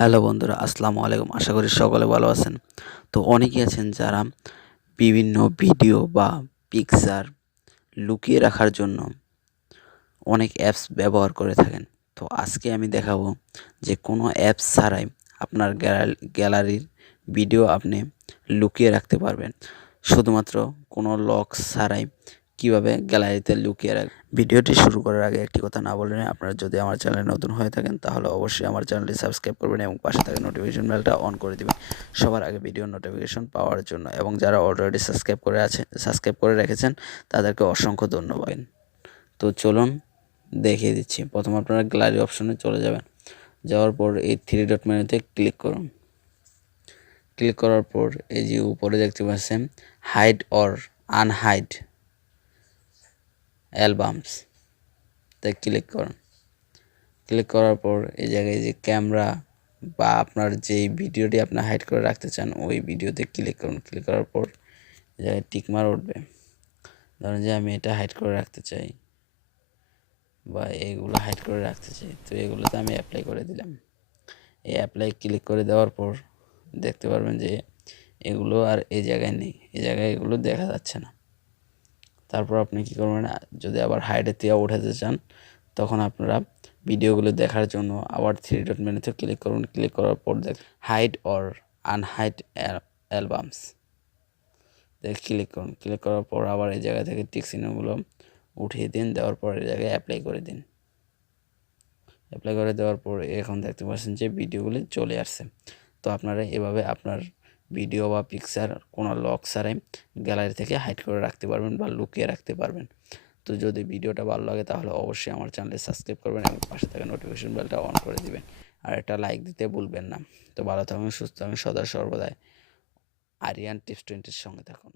Hello বন্ধুরা, আসসালামু আলাইকুম। আশা করি সকলে ভালো আছেন। তো অনেকেই আছেন যারা বিভিন্ন ভিডিও বা পিকচার লুকিয়ে রাখার জন্য অনেক অ্যাপস ব্যবহার করে থাকেন। তো আজকে আমি দেখাবো যে কোনো অ্যাপস ছাড়াই আপনার গ্যালারির ভিডিও আপনি লুকিয়ে রাখতে পারবেন। শুধুমাত্র কোনো লক ছাড়াই কীভাবে গ্যালারিতে লুকিয়ে রাখবেন। ভিডিওটি শুরু করার আগে একটি কথা না বলে নয়, আপনারা যদি আমার চ্যানেলে নতুন হয়ে থাকেন তাহলে অবশ্যই আমার চ্যানেলটি সাবস্ক্রাইব করবেন এবং পাশে থাকা নোটিফিকেশন বেলটা অন করে দিবেন সবার আগে ভিডিও নোটিফিকেশন পাওয়ার জন্য। এবং যারা অলরেডি সাবস্ক্রাইব করে রেখেছেন তাদেরকে অসংখ্য ধন্যবাদ। তো চলুন দেখিয়ে দিচ্ছি। প্রথম আপনারা গ্যালারি অপশনে চলে যাবেন। যাওয়ার পর এই থ্রি ডট মেনুতে ক্লিক করুন। ক্লিক করার পর এই যে উপরে দেখতে পাচ্ছেন হাইড অর আনহাইড অ্যালবামস, তাই ক্লিক করুন। ক্লিক করার পর এই জায়গায় যে ক্যামেরা বা আপনার যেই ভিডিওটি আপনি হাইড করে রাখতে চান ওই ভিডিওতে ক্লিক করুন। ক্লিক করার পর এই জায়গায় টিকমার উঠবে। ধরুন যে আমি এটা হাইড করে রাখতে চাই বা এইগুলো হাইড করে রাখতে চাই, তো এগুলোতে আমি অ্যাপ্লাই করে দিলাম। এই অ্যাপ্লাই ক্লিক করে দেওয়ার পর দেখতে পারবেন যে এগুলো আর এই জায়গায় নেই, এই জায়গায় এগুলো দেখা যাচ্ছে না। তারপর আপনি কী করবেন, যদি আবার হাইডের থেকে উঠাতে চান তখন আপনারা ভিডিওগুলো দেখার জন্য আবার থ্রি ডট মেনুতে ক্লিক করুন। ক্লিক করার পর hide or unhide albums click করুন। ক্লিক করার পর আবার এই জায়গা থেকে টিক চিহ্নগুলো উঠিয়ে দিন। দেওয়ার পর এই জায়গায় অ্যাপ্লাই করে দিন। অ্যাপ্লাই করে দেওয়ার পর এখন দেখতে পাচ্ছেন যে ভিডিওগুলি চলে আসছে। তো আপনারা এভাবে আপনার ভিডিও বা পিকচার কোনো লক ছাড়াই গ্যালারি থেকে হাইড করে রাখতে পারবেন বা লুকিয়ে রাখতে পারবেন। তো যদি ভিডিওটা ভালো লাগে তাহলে অবশ্যই আমার চ্যানেলটি সাবস্ক্রাইব করবেন এবং পাশে থাকা নোটিফিকেশন বেলটা অন করে দিবেন। আর একটা লাইক দিতে ভুলবেন না। তো ভালো থাকুন, সুস্থ থাকুন, সদা সর্বদাই আরিয়ান টিপস 20 সঙ্গে থাকুন।